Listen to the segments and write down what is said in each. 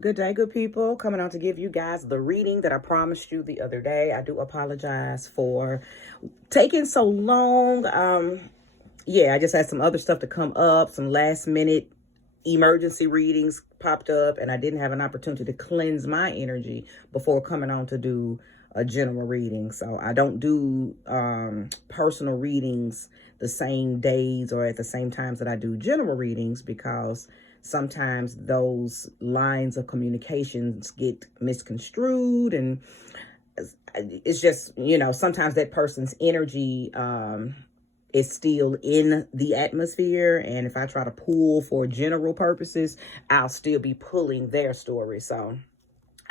Good day, good people. Coming on to give you guys the reading that I promised you the other day. I do apologize for taking so long. I just had some other stuff to come up, some last minute emergency readings popped up, and I didn't have an opportunity to cleanse my energy before coming on to do a general reading. So I don't do personal readings the same days or at the same times that I do general readings, because sometimes those lines of communications get misconstrued, and it's just, sometimes that person's energy is still in the atmosphere, and if I try to pull for general purposes, I'll still be pulling their story. So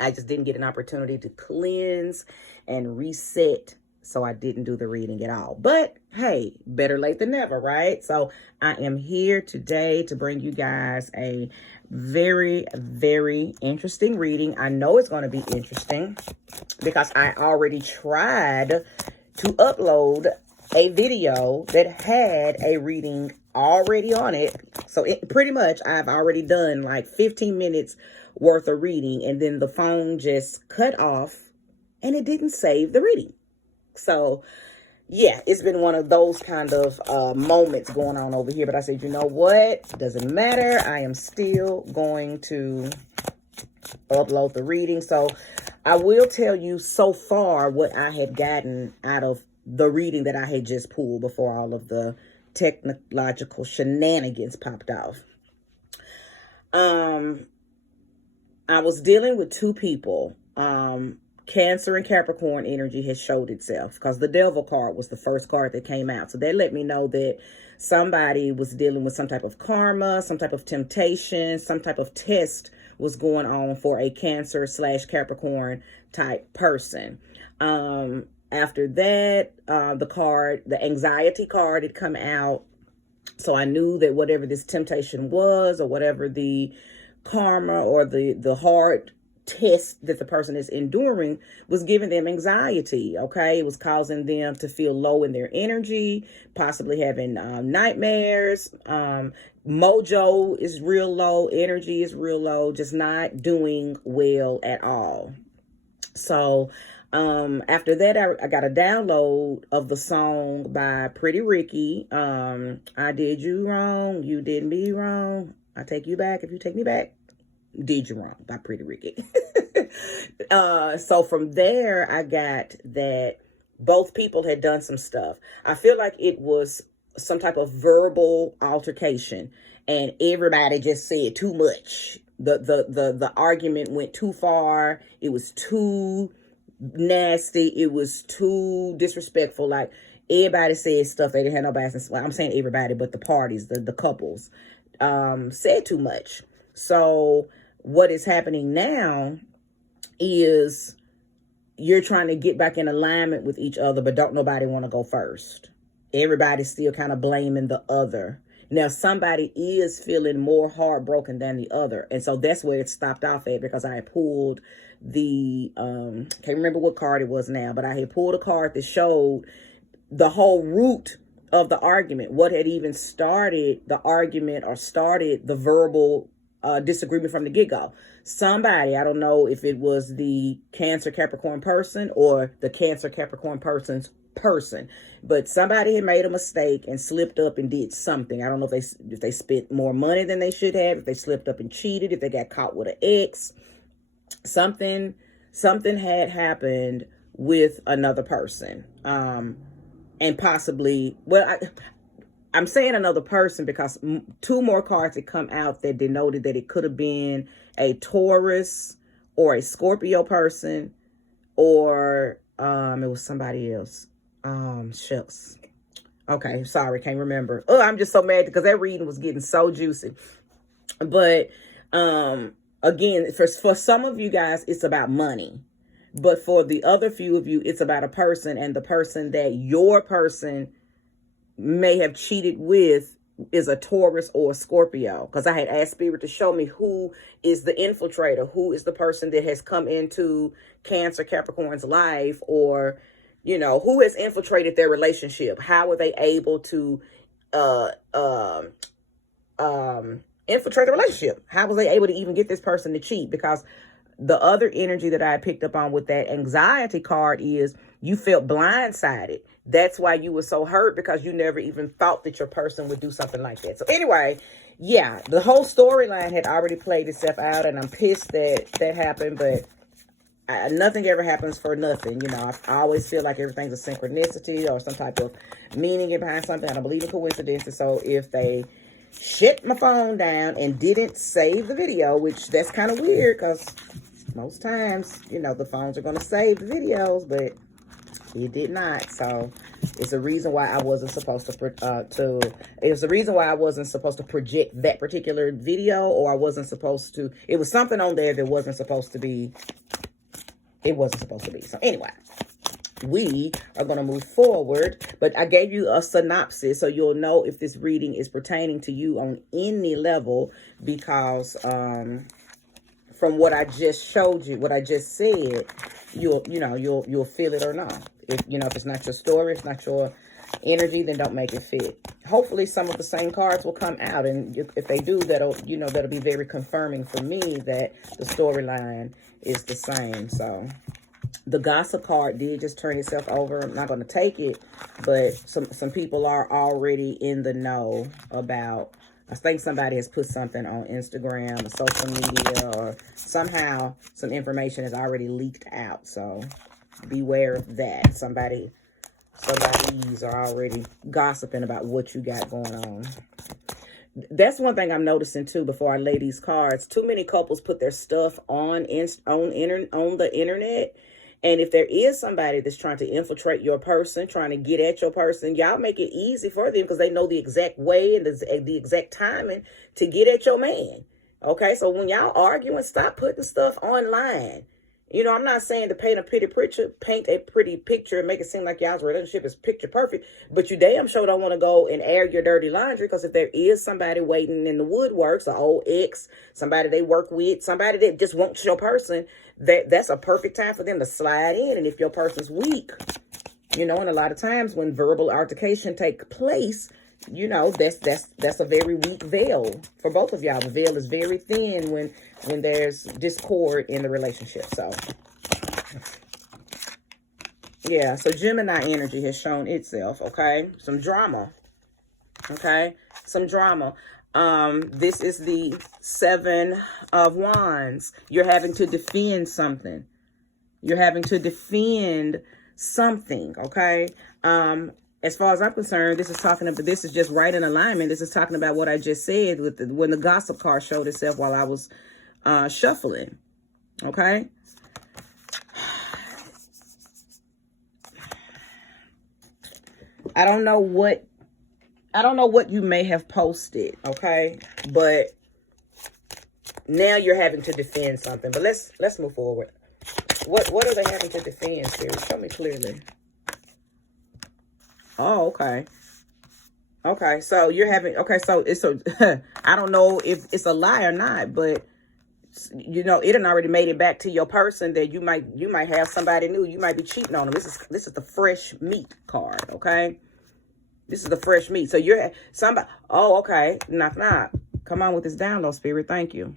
I just didn't get an opportunity to cleanse and reset, so I didn't do the reading at all. But hey, better late than never, right? So I am here today to bring you guys a very, very interesting reading. I know it's going to be interesting because I already tried to upload a video that had a reading already on it. So pretty much I've already done like 15 minutes worth of reading, and then the phone just cut off and it didn't save the reading. So yeah, it's been one of those kind of moments going on over here. But I said, you know what? Doesn't matter. I am still going to upload the reading. So I will tell you so far what I had gotten out of the reading that I had just pulled before all of the technological shenanigans popped off. I was dealing with two people. Cancer and Capricorn energy has showed itself, because the Devil card was the first card that came out. So that let me know that somebody was dealing with some type of karma, some type of temptation, some type of test was going on for a Cancer / Capricorn type person. After that, the anxiety card had come out. So I knew that whatever this temptation was, or whatever the karma or the hard test that the person is enduring, was giving them anxiety. Okay, it was causing them to feel low in their energy, possibly having nightmares. Mojo is real low, energy is real low, just not doing well at all. So after that, I got a download of the song by Pretty Ricky. I did you wrong, you did me wrong, I take you back if you take me back. Did You Wrong by Pretty Ricky. So from there, I got that both people had done some stuff. I feel like it was some type of verbal altercation, and everybody just said too much. The argument went too far. It was too nasty. It was too disrespectful. Like, everybody said stuff they didn't have no business. Well, I'm saying everybody, but the parties, the couples, said too much. So what is happening now is you're trying to get back in alignment with each other, but don't nobody want to go first. Everybody's still kind of blaming the other. Now, somebody is feeling more heartbroken than the other. And so that's where it stopped off at, because I had pulled the, can't remember what card it was now, but I had pulled a card that showed the whole root of the argument, what had even started the argument or started the verbal disagreement from the get-go. Somebody, I don't know if it was the Cancer Capricorn person or the Cancer Capricorn person's person, but somebody had made a mistake and slipped up and did something. I don't know if they spent more money than they should have, if they slipped up and cheated, if they got caught with an ex. Something had happened with another person, and possibly, I'm saying another person because two more cards had come out that denoted that it could have been a Taurus or a Scorpio person, or it was somebody else. Shucks. Okay, sorry, can't remember. Oh, I'm just so mad because that reading was getting so juicy. But again, for some of you guys, it's about money. But for the other few of you, it's about a person, and the person that your person may have cheated with is a Taurus or a Scorpio. Because I had asked Spirit to show me who is the infiltrator, who is the person that has come into Cancer Capricorn's life, or, who has infiltrated their relationship. How are they able to infiltrate the relationship? How was they able to even get this person to cheat? Because the other energy that I picked up on with that anxiety card is you felt blindsided. That's why you were so hurt, because you never even thought that your person would do something like that. So anyway, yeah, the whole storyline had already played itself out, and I'm pissed that that happened, but nothing ever happens for nothing. You know, I always feel like everything's a synchronicity or some type of meaning behind something. I don't believe in coincidences. So if they shut my phone down and didn't save the video, which that's kind of weird, because most times, you know, the phones are going to save the videos, but it did not. So it's a reason why I wasn't supposed it's the reason why I wasn't supposed to project that particular video, or I wasn't supposed to, it was something on there that wasn't supposed to be. It wasn't supposed to be. So anyway, we are going to move forward, but I gave you a synopsis so you'll know if this reading is pertaining to you on any level, because from what I just showed you, what I just said, you'll feel it or not. If if it's not your story, it's not your energy, then don't make it fit. Hopefully some of the same cards will come out, and if they do, that'll be very confirming for me that the storyline is the same. So the gossip card did just turn itself over. I'm not going to take it, but some people are already in the know about, I think somebody has put something on Instagram or social media, or somehow some information has already leaked out. So beware of that. Somebody's are already gossiping about what you got going on. That's one thing I'm noticing too. Before I lay these cards, too many couples put their stuff on the internet. And if there is somebody that's trying to infiltrate your person, trying to get at your person, y'all make it easy for them, because they know the exact way and the exact timing to get at your man. Okay, so when y'all arguing, stop putting stuff online. I'm not saying to paint a pretty picture and make it seem like y'all's relationship is picture perfect, but you damn sure don't want to go and air your dirty laundry, because if there is somebody waiting in the woodworks, an old ex, somebody they work with, somebody that just wants your person, that's a perfect time for them to slide in. And if your person's weak, and a lot of times when verbal altercation take place, that's a very weak veil for both of y'all. The veil is very thin when there's discord in the relationship. So yeah, so Gemini energy has shown itself. Okay, some drama. Okay, some drama. This is the 7 of Wands. You're having to defend something. Okay. As far as I'm concerned, this is just right in alignment. This is talking about what I just said when the gossip card showed itself while I was shuffling. Okay. I don't know what you may have posted, okay? But now you're having to defend something. But let's move forward. What are they having to defend, Spirit? Show me clearly. Oh, okay. Okay, so so it's I don't know if it's a lie or not, but it done already made it back to your person that you might have somebody new. You might be cheating on them. This is the fresh meat card, okay? This is the fresh meat. So you're somebody. Oh, okay. Knock. Come on with this download, Spirit. Thank you.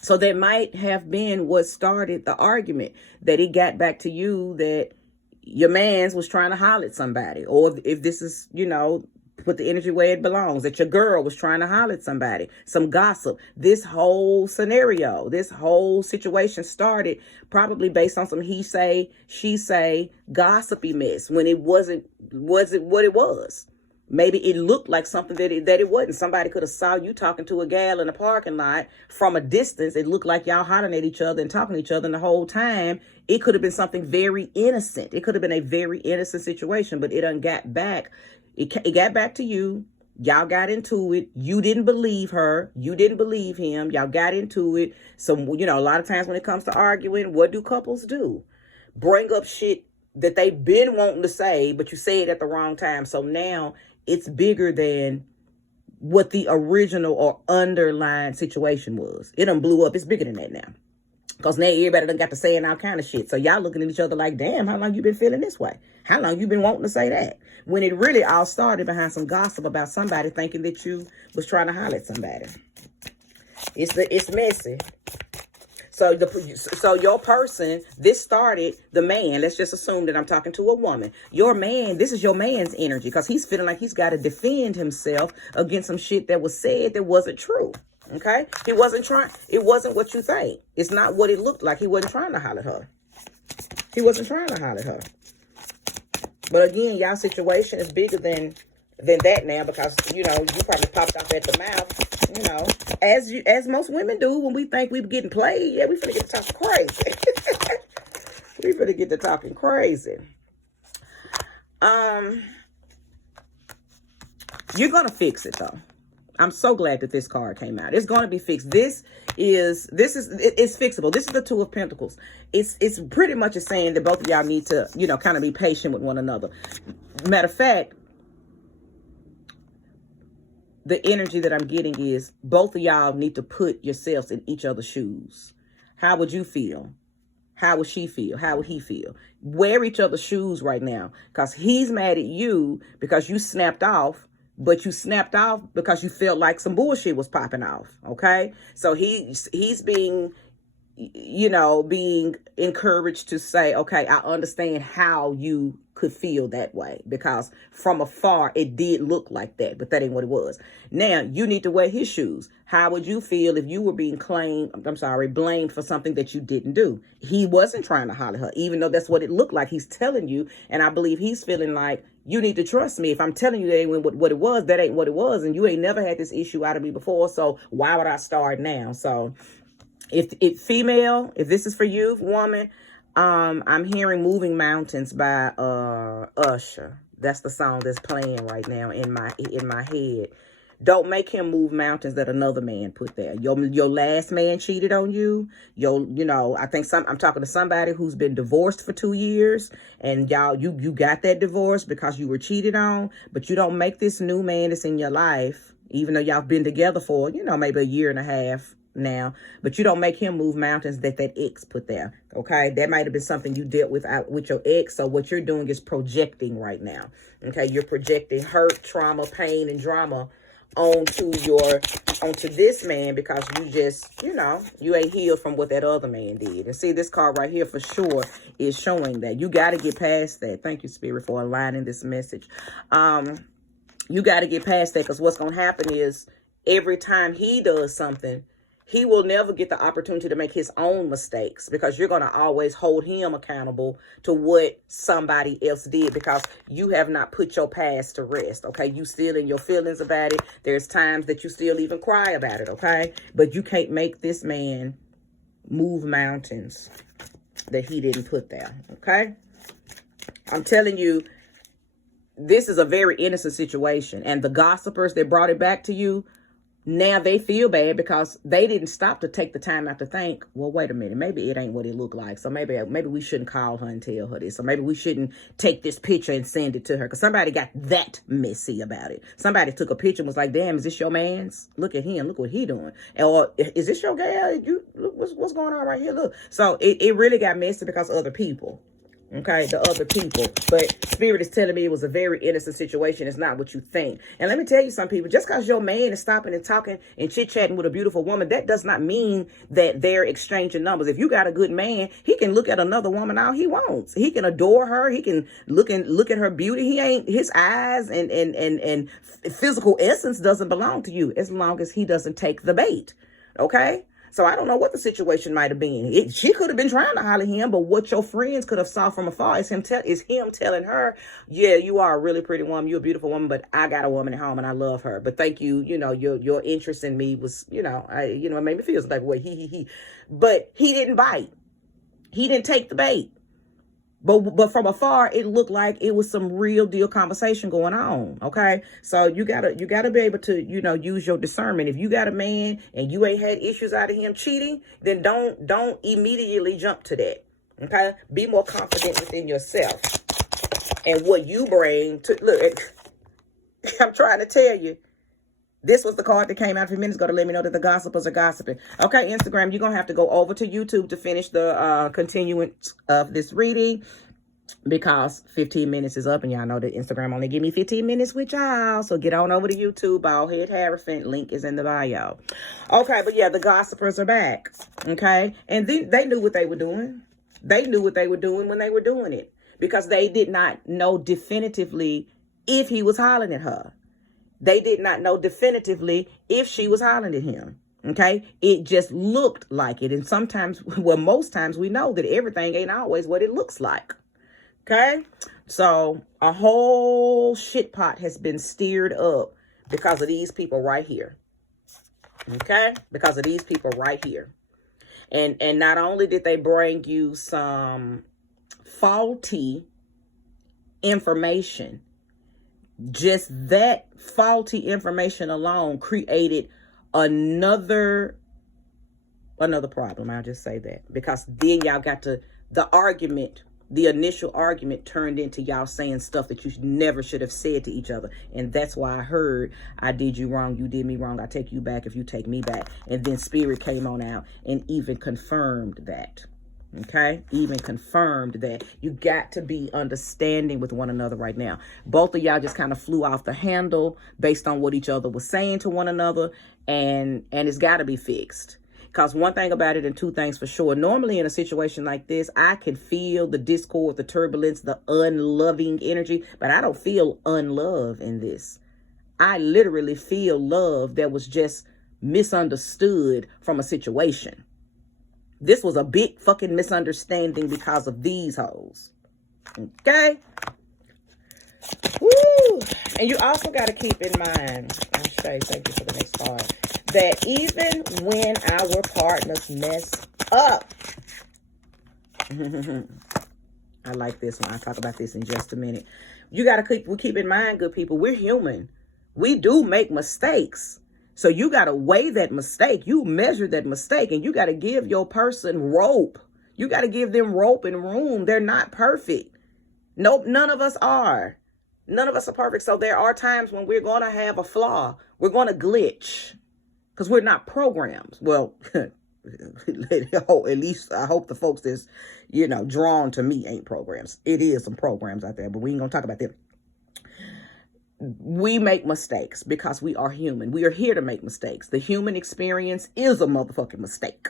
So that might have been what started the argument, that it got back to you that your man's was trying to holler at somebody, or if this is, put the energy where it belongs, that your girl was trying to holler at somebody, some gossip. This whole scenario, this whole situation started probably based on some he say, she say, gossipy mess, when it wasn't what it was. Maybe it looked like something that it wasn't. Somebody could have saw you talking to a gal in a parking lot from a distance. It looked like y'all hollering at each other and talking to each other, and the whole time it could have been something very innocent. It could have been a very innocent situation, but it done got back. It got back to you. Y'all got into it. You didn't believe her. You didn't believe him. Y'all got into it. So, a lot of times when it comes to arguing, what do couples do? Bring up shit that they've been wanting to say, but you say it at the wrong time. So now it's bigger than what the original or underlying situation was. It done blew up. It's bigger than that now. Because now everybody done got to saying all kind of shit. So y'all looking at each other like, damn, how long you been feeling this way? How long you been wanting to say that? When it really all started behind some gossip about somebody thinking that you was trying to holler at somebody. It's messy. So your person, this started, the man, let's just assume that I'm talking to a woman. Your man, this is your man's energy, because he's feeling like he's got to defend himself against some shit that was said that wasn't true. Okay? He wasn't trying, it wasn't what you think. It's not what it looked like. He wasn't trying to holler at her. He wasn't trying to holler at her. But again, y'all situation is bigger than that now, because, you know, you probably popped off at the mouth, you know, as most women do when we think we're getting played. Yeah, we finna get to talking crazy. We finna get to talking crazy. You're gonna fix it though. I'm so glad that this card came out. It's going to be fixed. It's fixable. This is the Two of Pentacles. It's pretty much saying that both of y'all need to, you know, kind of be patient with one another. Matter of fact, the energy that I'm getting is both of y'all need to put yourselves in each other's shoes. How would you feel? How would she feel? How would he feel? Wear each other's shoes right now, because he's mad at you because you snapped off. But you snapped off because you felt like some bullshit was popping off. Okay. So he's being, you know, being encouraged to say, okay, I understand how you could feel that way, because from afar it did look like that, but that ain't what it was. Now you need to wear his shoes. How would you feel if you were being blamed for something that you didn't do? He wasn't trying to holler at her, even though that's what it looked like. He's telling you, and I believe he's feeling like, you need to trust me. If I'm telling you that ain't what it was, that ain't what it was, and you ain't never had this issue out of me before, so why would I start now? So if female, if this is for you, woman, I'm hearing Moving Mountains by Usher. That's the song that's playing right now in my head. Don't make him move mountains that another man put there. Your last man cheated on you. I think I'm talking to somebody who's been divorced for 2 years, and y'all, you got that divorce because you were cheated on, but you don't make this new man that's in your life, even though y'all been together for, maybe a year and a half now, but you don't make him move mountains that ex put there. Okay, that might have been something you dealt with your ex. So what you're doing is projecting right now. Okay, you're projecting hurt, trauma, pain, and drama onto this man, because you just, you ain't healed from what that other man did. And see, this card right here for sure is showing that you got to get past that. Thank you, Spirit, for aligning this message. You got to get past that, because what's going to happen is every time he does something, he will never get the opportunity to make his own mistakes, because you're going to always hold him accountable to what somebody else did, because you have not put your past to rest. Okay. You still in your feelings about it. There's times that you still even cry about it. Okay. But you can't make this man move mountains that he didn't put there. Okay. I'm telling you, this is a very innocent situation, and the gossipers that brought it back to you, now they feel bad because they didn't stop to take the time out to think, well, wait a minute, maybe it ain't what it looked like. So maybe we shouldn't call her and tell her this. Or maybe we shouldn't take this picture and send it to her, because somebody got that messy about it. Somebody took a picture and was like, damn, is this your man's? Look at him. Look what he doing. Or is this your gal? You look, what's going on right here? Look. So it really got messy because of other people. Okay, the other people. But Spirit is telling me it was a very innocent situation. It's not what you think. And let me tell you, some people, just because your man is stopping and talking and chit-chatting with a beautiful woman, that does not mean that they're exchanging numbers. If you got a good man, he can look at another woman all he wants. He can adore her. He can look at her beauty. He ain't, his eyes and physical essence doesn't belong to you, as long as he doesn't take the bait. Okay? So I don't know what the situation might have been. She could have been trying to holler at him, but what your friends could have saw from afar is him telling her, yeah, you are a really pretty woman. You're a beautiful woman, but I got a woman at home and I love her. But thank you. Your interest in me was, it made me feel some type of way. He. But he didn't bite. He didn't take the bait. But from afar, it looked like it was some real deal conversation going on. Okay. So you gotta be able to, use your discernment. If you got a man and you ain't had issues out of him cheating, then don't immediately jump to that. Okay. Be more confident within yourself and what you bring to, look, I'm trying to tell you, This was the card that came out a few minutes ago to let me know that the gossipers are gossiping. Okay, Instagram, you're going to have to go over to YouTube to finish the continuance of this reading, because 15 minutes is up, and y'all know that Instagram only give me 15 minutes with y'all. So get on over to YouTube, Baldhead Hierophant. Link is in the bio. Okay, but yeah, the gossipers are back. Okay, and then they knew what they were doing. They knew what they were doing when they were doing it, because they did not know definitively if he was hollering at her. They did not know definitively if she was hollering at him. Okay, it just looked like it. And sometimes, well, most times we know that everything ain't always what it looks like. Okay, so a whole shit pot has been stirred up because of these people right here. Okay, because of these people right here. And not only did they bring you some faulty information, just that faulty information alone created another problem. I'll just say that, because then y'all got to the initial argument turned into y'all saying stuff that you never should have said to each other. And that's why I heard, I did you wrong, you did me wrong, I take you back if you take me back. And then Spirit came on out and even confirmed that. Okay, even confirmed that. You got to be understanding with one another right now. Both of y'all just kind of flew off the handle based on what each other was saying to one another, and it's got to be fixed. Because one thing about it, and two things for sure, normally in a situation like this, I can feel the discord, the turbulence, the unloving energy, but I don't feel unlove in this. I literally feel love that was just misunderstood from a situation. This was a big fucking misunderstanding because of these hoes. Okay? Woo! And you also got to keep in mind, I'll say, thank you for the next card, that even when our partners mess up, I like this one. I'll talk about this in just a minute. You got to keep in mind, good people, we're human. We do make mistakes. So you got to weigh that mistake. You measure that mistake, and you got to give your person rope. You got to give them rope and room. They're not perfect. Nope, none of us are. None of us are perfect. So there are times when we're going to have a flaw. We're going to glitch because we're not programs. Well, at least I hope the folks that's, drawn to me ain't programs. It is some programs out there, but we ain't going to talk about them. We make mistakes because we are human. We are here to make mistakes. The human experience is a motherfucking mistake.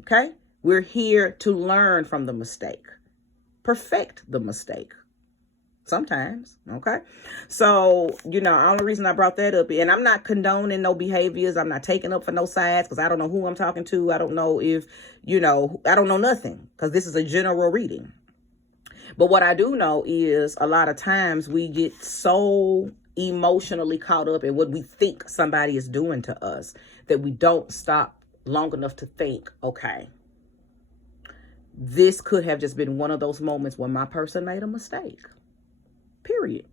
Okay? We're here to learn from the mistake. Perfect the mistake. Sometimes. Okay? So, the only reason I brought that up, and I'm not condoning no behaviors. I'm not taking up for no sides because I don't know who I'm talking to. I don't know if, I don't know nothing because this is a general reading. But what I do know is a lot of times we get so emotionally caught up in what we think somebody is doing to us that we don't stop long enough to think, okay, this could have just been one of those moments when my person made a mistake. Period.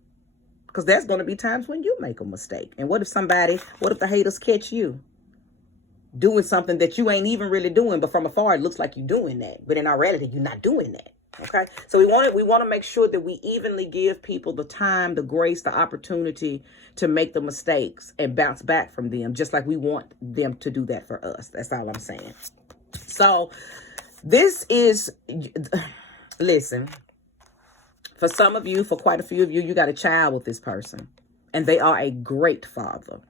Because there's going to be times when you make a mistake. And what if the haters catch you doing something that you ain't even really doing, but from afar it looks like you're doing that. But in our reality, you're not doing that. Okay, so we want to make sure that we evenly give people the time, the grace, the opportunity to make the mistakes and bounce back from them, just like we want them to do that for us. That's all I'm saying. So this is, listen, for some of you, for quite a few of you, you got a child with this person, and they are a great father.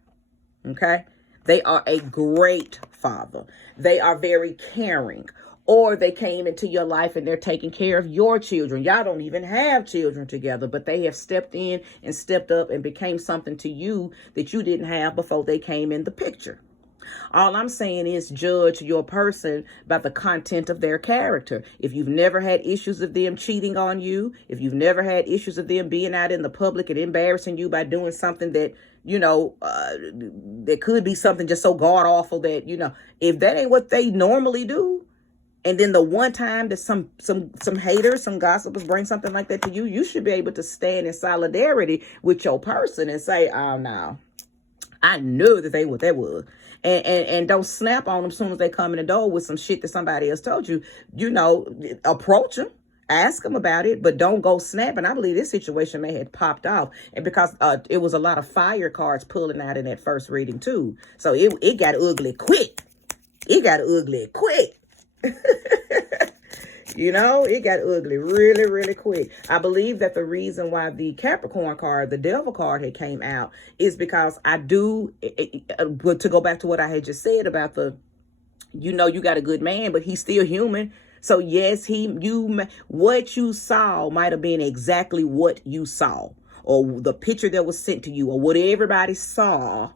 Okay, they are a great father. They are very caring. Or they came into your life and they're taking care of your children. Y'all don't even have children together, but they have stepped in and stepped up and became something to you that you didn't have before they came in the picture. All I'm saying is judge your person by the content of their character. If you've never had issues of them cheating on you, if you've never had issues of them being out in the public and embarrassing you by doing something that, that could be something just so god awful that, if that ain't what they normally do, and then the one time that some haters, some gossipers bring something like that to you, you should be able to stand in solidarity with your person and say, oh, no, I knew that they what that was. And don't snap on them as soon as they come in the door with some shit that somebody else told you. Approach them Ask him about it, but don't go snapping. I believe this situation may have popped off, and because it was a lot of fire cards pulling out in that first reading too, so it got ugly quick. It got ugly quick. You know, it got ugly really, really quick. I believe that the reason why the Capricorn card, the Devil card, had came out is because to go back to what I had just said about you got a good man, but he's still human. So yes, what you saw might have been exactly what you saw, or the picture that was sent to you, or what everybody saw.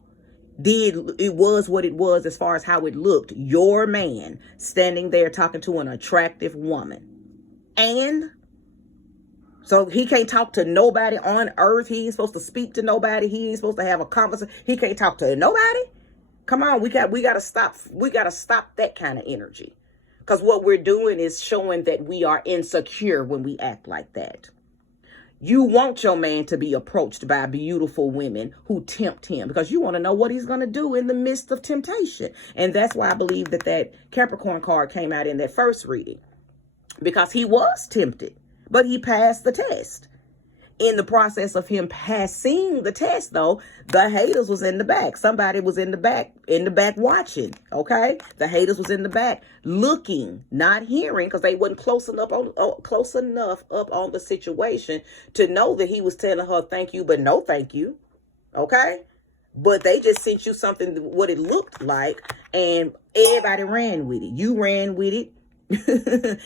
It was what it was as far as how it looked. Your man standing there talking to an attractive woman. And so he can't talk to nobody on earth. He ain't supposed to speak to nobody. He ain't supposed to have a conversation. He can't talk to nobody. Come on, we gotta stop. We gotta stop that kind of energy. Because what we're doing is showing that we are insecure when we act like that. You want your man to be approached by beautiful women who tempt him, because you want to know what he's going to do in the midst of temptation. And that's why I believe that Capricorn card came out in that first reading, because he was tempted, but he passed the test. In the process of him passing the test, though, the haters was in the back. Somebody was in the back watching, okay? The haters was in the back looking, not hearing, because they wasn't close enough up on the situation to know that he was telling her thank you, but no thank you, okay? But they just sent you something, what it looked like, and everybody ran with it. You ran with it.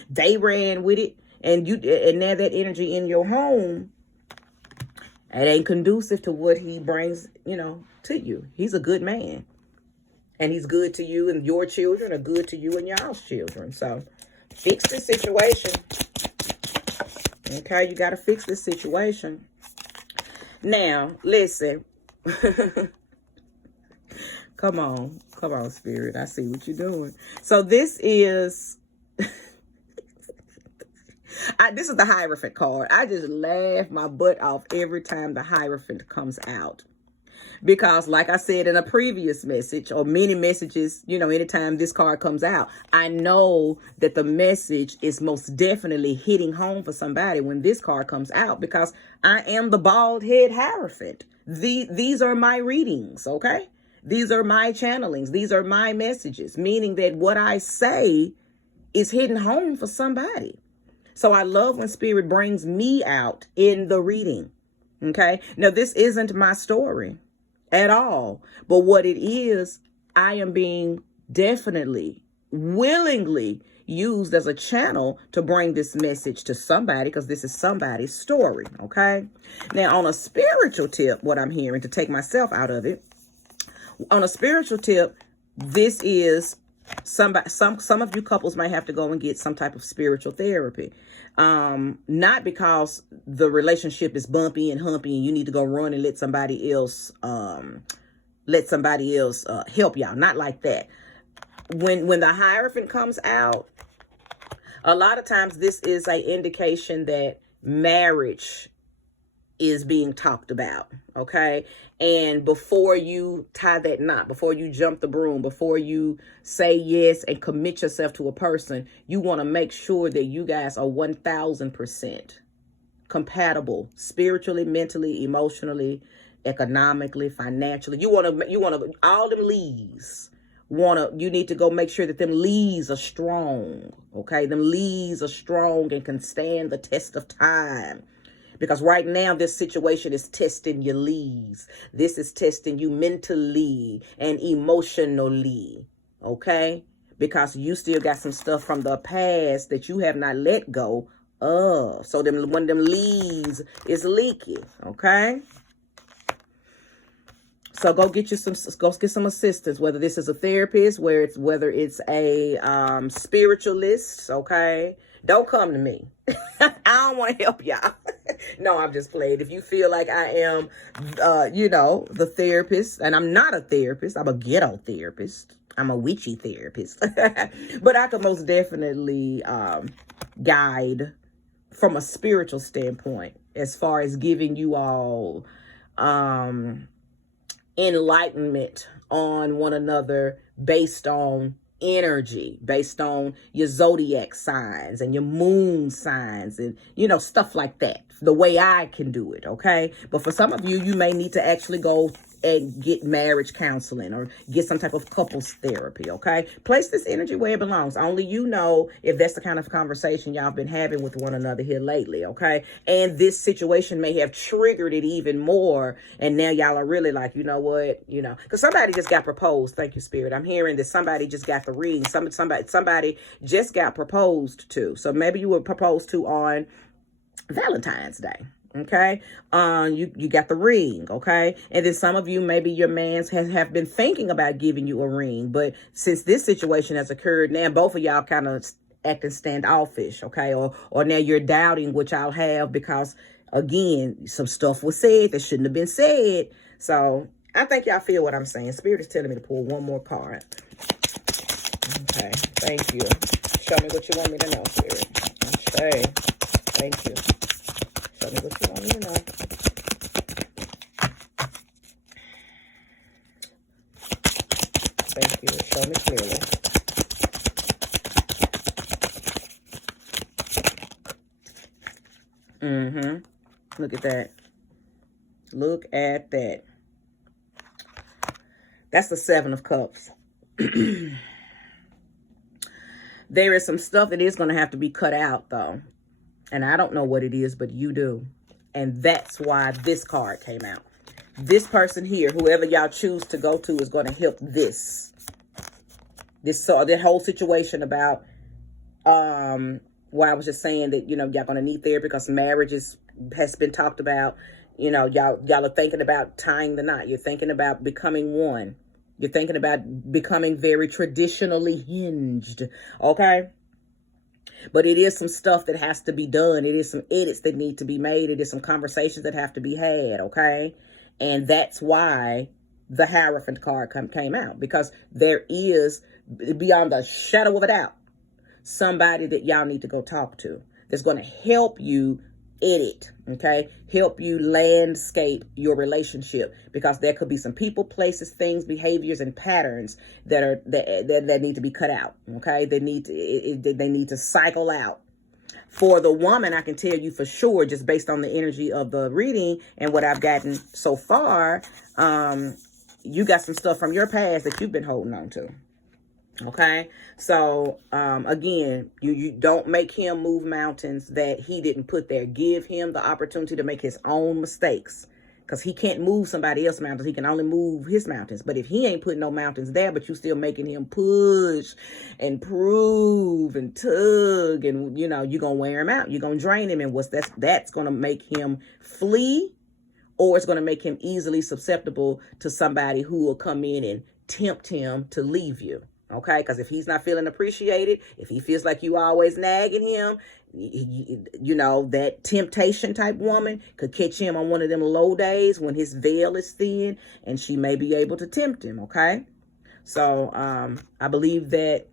They ran with it. And now that energy in your home, it ain't conducive to what he brings, to you. He's a good man. And he's good to you, and your children are good to you and y'all's children. So fix this situation. Okay, you got to fix this situation. Now, listen. Come on, Spirit. I see what you're doing. So this is... this is the Hierophant card. I just laugh my butt off every time the Hierophant comes out. Because like I said in a previous message, or many messages, anytime this card comes out, I know that the message is most definitely hitting home for somebody when this card comes out, because I am the bald head Hierophant. These are my readings, okay? These are my channelings. These are my messages, meaning that what I say is hitting home for somebody. So I love when Spirit brings me out in the reading. Okay. Now, this isn't my story at all. But what it is, I am being definitely, willingly used as a channel to bring this message to somebody, because this is somebody's story. Okay. Now, on a spiritual tip, what I'm hearing, to take myself out of it, on a spiritual tip, this is some of you couples may have to go and get some type of spiritual therapy. Not because the relationship is bumpy and humpy and you need to go run and let somebody else help y'all. Not like that. When the Hierophant comes out, a lot of times this is an indication that marriage is being talked about, okay? And before you tie that knot, before you jump the broom, before you say yes and commit yourself to a person, you want to make sure that you guys are 1000% compatible spiritually, mentally, emotionally, economically, financially. You want to all them leaves. You need to go make sure that them leaves are strong, okay? Them leaves are strong and can stand the test of time. Because right now, this situation is testing your leaves. This is testing you mentally and emotionally, okay? Because you still got some stuff from the past that you have not let go of. So when them leaves is leaky, okay? So go get some assistance, whether this is a therapist, whether it's a spiritualist, okay? Don't come to me. I don't want to help y'all. No, I'm just playing. If you feel like I am, the therapist, and I'm not a therapist, I'm a ghetto therapist. I'm a witchy therapist. But I can most definitely guide from a spiritual standpoint as far as giving you all enlightenment on one another based on energy based on your zodiac signs and your moon signs and, stuff like that. The way I can do it, okay? But for some of you, you may need to actually go and get marriage counseling or get some type of couples therapy, okay? Place this energy where it belongs. Only you know if that's the kind of conversation y'all been having with one another here lately, okay? And this situation may have triggered it even more, and now y'all are really like, you know what, because somebody just got proposed. Thank you, Spirit. I'm hearing that somebody just got the ring. Somebody just got proposed to. So maybe you were proposed to on Valentine's Day. Okay. You got the ring. Okay. And then some of you, maybe your mans have been thinking about giving you a ring, but since this situation has occurred, now both of y'all kind of acting standoffish. Okay. Or now you're doubting what y'all have because again, some stuff was said that shouldn't have been said. So I think y'all feel what I'm saying. Spirit is telling me to pull one more card. Okay. Thank you. Show me what you want me to know, Spirit. Okay. Thank you. Show me what you want me to know. Thank you. Show me clearly. Look at that. Look at that. That's the 7 of Cups. There is some stuff that is going to have to be cut out, though. And I don't know what it is, but you do. And that's why this card came out. This person here, whoever y'all choose to go to, is going to help this whole situation about, where I was just saying that, y'all going to need therapy because marriage has been talked about. Y'all are thinking about tying the knot. You're thinking about becoming one. You're thinking about becoming very traditionally hinged. Okay. But it is some stuff that has to be done. It is some edits that need to be made. It is some conversations that have to be had, okay? And that's why the Hierophant card came out. Because there is, beyond a shadow of a doubt, somebody that y'all need to go talk to. That's going to help you edit, okay? Help you landscape your relationship. Because there could be some people, places, things, behaviors, and patterns that need to be cut out, okay? They need to cycle out. For the woman, I can tell you for sure, just based on the energy of the reading and what I've gotten so far, you got some stuff from your past that you've been holding on to. Okay, so again, you don't make him move mountains that he didn't put there. Give him the opportunity to make his own mistakes, because he can't move somebody else's mountains. He can only move his mountains. But if he ain't putting no mountains there, but you still making him push and prove and tug, and you're gonna wear him out. You're gonna drain him, and that's gonna make him flee, or it's gonna make him easily susceptible to somebody who will come in and tempt him to leave you. Okay, because if he's not feeling appreciated, if he feels like you always nagging him, that temptation type woman could catch him on one of them low days when his veil is thin, and she may be able to tempt him. Okay, so I believe that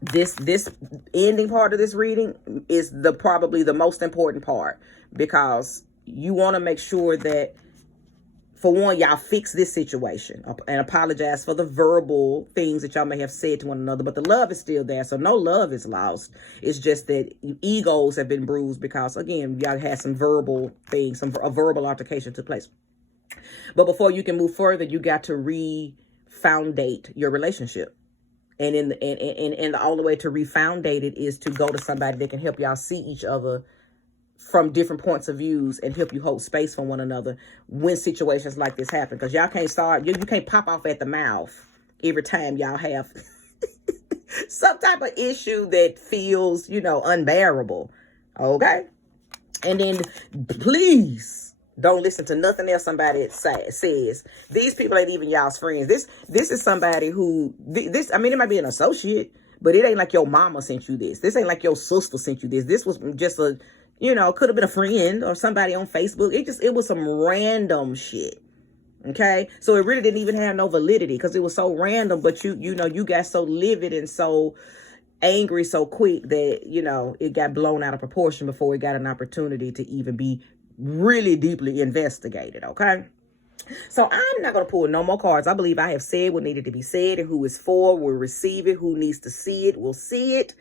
this ending part of this reading is probably the most important part, because you want to make sure that, for one, y'all fix this situation and apologize for the verbal things that y'all may have said to one another. But the love is still there. So no love is lost. It's just that egos have been bruised because, again, y'all had some verbal things, a verbal altercation took place. But before you can move further, you got to refoundate your relationship. And the only way to refoundate it is to go to somebody that can help y'all see each other from different points of views and help you hold space for one another when situations like this happen. Because y'all can't you can't pop off at the mouth every time y'all have some type of issue that feels, unbearable. Okay? And then please don't listen to nothing else somebody says. These people ain't even y'all's friends. This is somebody who, it might be an associate, but it ain't like your mama sent you this. This ain't like your sister sent you this. This was just could have been a friend or somebody on Facebook. It was some random shit. Okay. So it really didn't even have no validity because it was so random, but you got so livid and so angry so quick that, it got blown out of proportion before it got an opportunity to even be really deeply investigated. Okay. So I'm not going to pull no more cards. I believe I have said what needed to be said, and who is for will receive it. Who needs to see it will see it.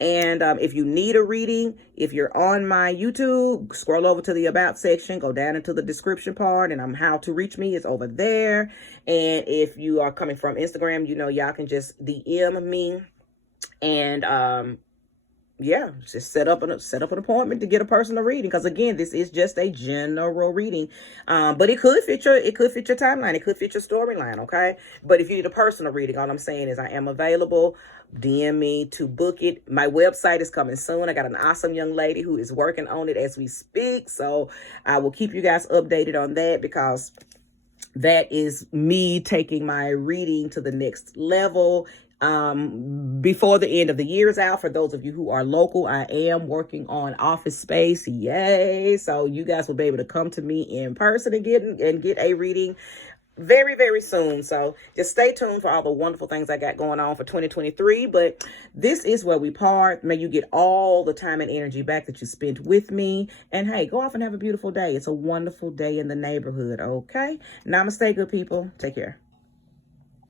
And if you need a reading, if you're on my YouTube, scroll over to the about section, go down into the description part, and how to reach me is over there. And if you are coming from Instagram, you know, y'all can just DM me, and yeah, just set up an appointment to get a personal reading, because again, this is just a general reading, but it could fit your timeline, it could fit your storyline. Okay, but if you need a personal reading, all I'm saying is I am available. DM me to book it. My website is coming soon. I got an awesome young lady who is working on it as we speak, so I will keep you guys updated on that, because that is me taking my reading to the next level. Before the end of the year is out, for those of you who are local, I am working on office space. Yay. So you guys will be able to come to me in person and get a reading very, very soon. So just stay tuned for all the wonderful things I got going on for 2023. But this is where we part. May you get all the time and energy back that you spent with me. And hey, go off and have a beautiful day. It's a wonderful day in the neighborhood. Okay. Namaste, good people. Take care.